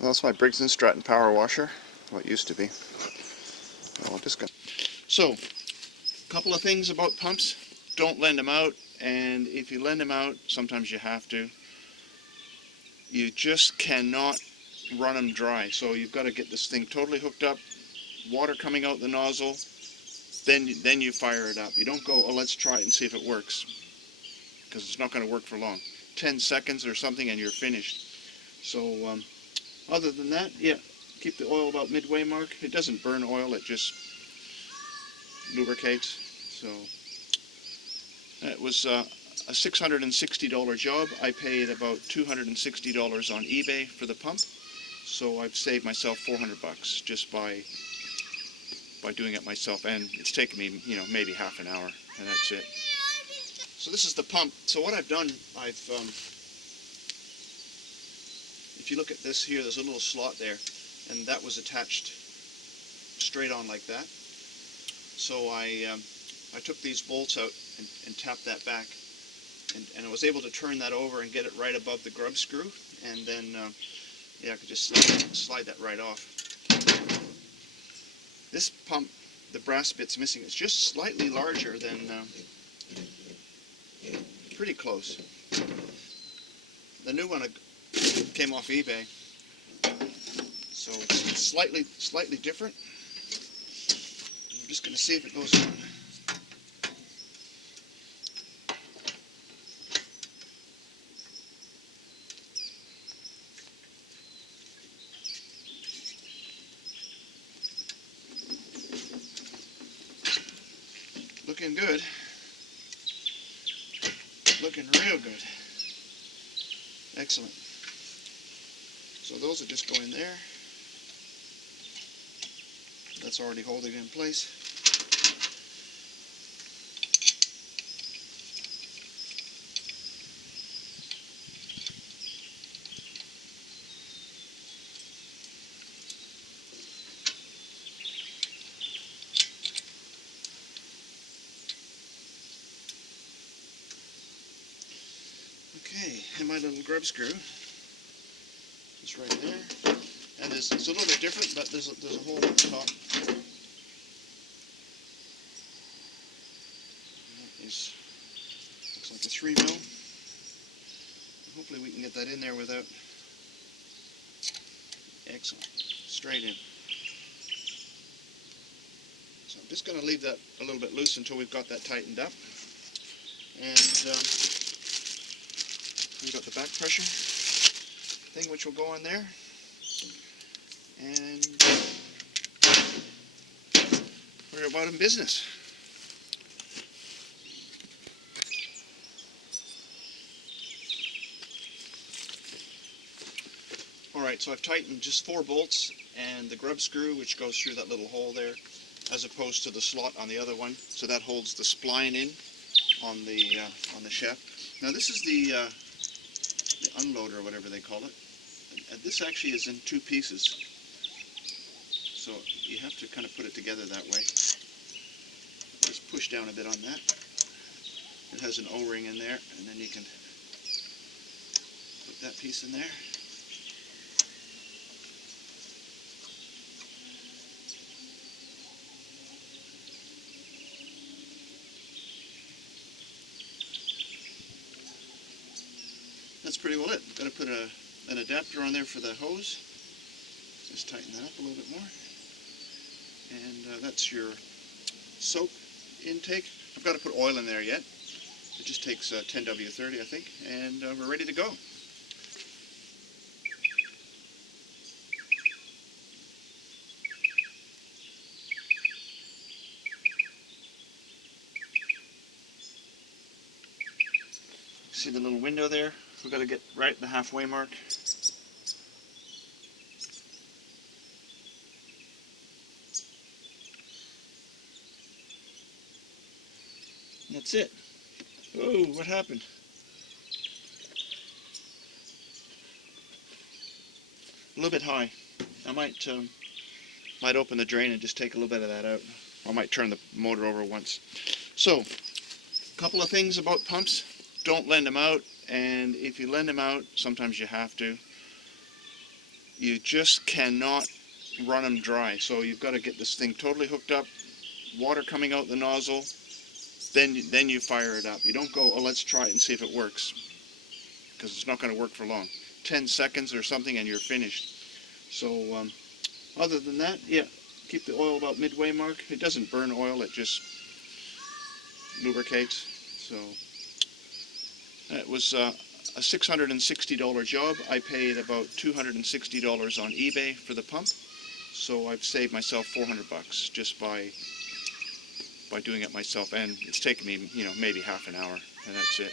Well, that's my Briggs & Stratton power washer. Well, it used to be. Oh, just got. So, a couple of things about pumps. Don't lend them out, and if you lend them out, sometimes you have to. You just cannot run them dry. So you've got to get this thing totally hooked up, water coming out the nozzle, then you fire it up. You don't go, oh, let's try it and see if it works, because it's not going to work for long. 10 seconds or something and you're finished. So other than that, yeah, keep the oil about midway mark. It doesn't burn oil, it just lubricates. So it was a $660 job. I paid about $260 on eBay for the pump. So I've saved myself $400 just by doing it myself, and it's taken me, maybe half an hour, and that's it. So this is the pump. So what I've done, if you look at this here, there's a little slot there, and that was attached straight on like that. So I took these bolts out and tapped that back, and I was able to turn that over and get it right above the grub screw, and then I could just slide that right off. This pump, the brass bit's missing. It's just slightly larger than, pretty close. The new one came off eBay, so it's slightly different. I'm just going to see if it goes on. Looking good. Looking real good. Excellent. So those will just go in there. That's already holding it in place. Okay, and my little grub screw is right there. And it's a little bit different, but there's a hole at the top. Looks like a 3 mil. Hopefully we can get that in there without. Excellent. Straight in. So I'm just going to leave that a little bit loose until we've got that tightened up. And we've got the back pressure thing which will go on there. And we're about in business. Alright, so I've tightened just 4 bolts and the grub screw which goes through that little hole there, as opposed to the slot on the other one. So that holds the spline in on the shaft. Now this is the unloader or whatever they call it. And this actually is in 2 pieces. So you have to kind of put it together that way. Just push down a bit on that. It has an O-ring in there, and then you can put that piece in there. That's pretty well it. Got to put an adapter on there for the hose. Just tighten that up a little bit more. And that's your soap intake. I've got to put oil in there yet. It just takes 10W30, I think, and we're ready to go. See the little window there? We've got to get right at the halfway mark. That's it. Oh, what happened? A little bit high. I might open the drain and just take a little bit of that out. I might turn the motor over once. So, a couple of things about pumps. Don't lend them out, and if you lend them out, sometimes you have to. you just cannot run them dry. So you've got to get this thing totally hooked up, water coming out the nozzle, then you fire it up. You don't go, oh, let's try it and see if it works, because it's not going to work for long. 10 seconds or something and you're finished. So other than that, yeah, keep the oil about midway mark. It doesn't burn oil, it just lubricates. So that was a $660 job. I paid about $260 on eBay for the pump. So I've saved myself $400 just by doing it myself, and it's taken me, maybe half an hour, and that's it.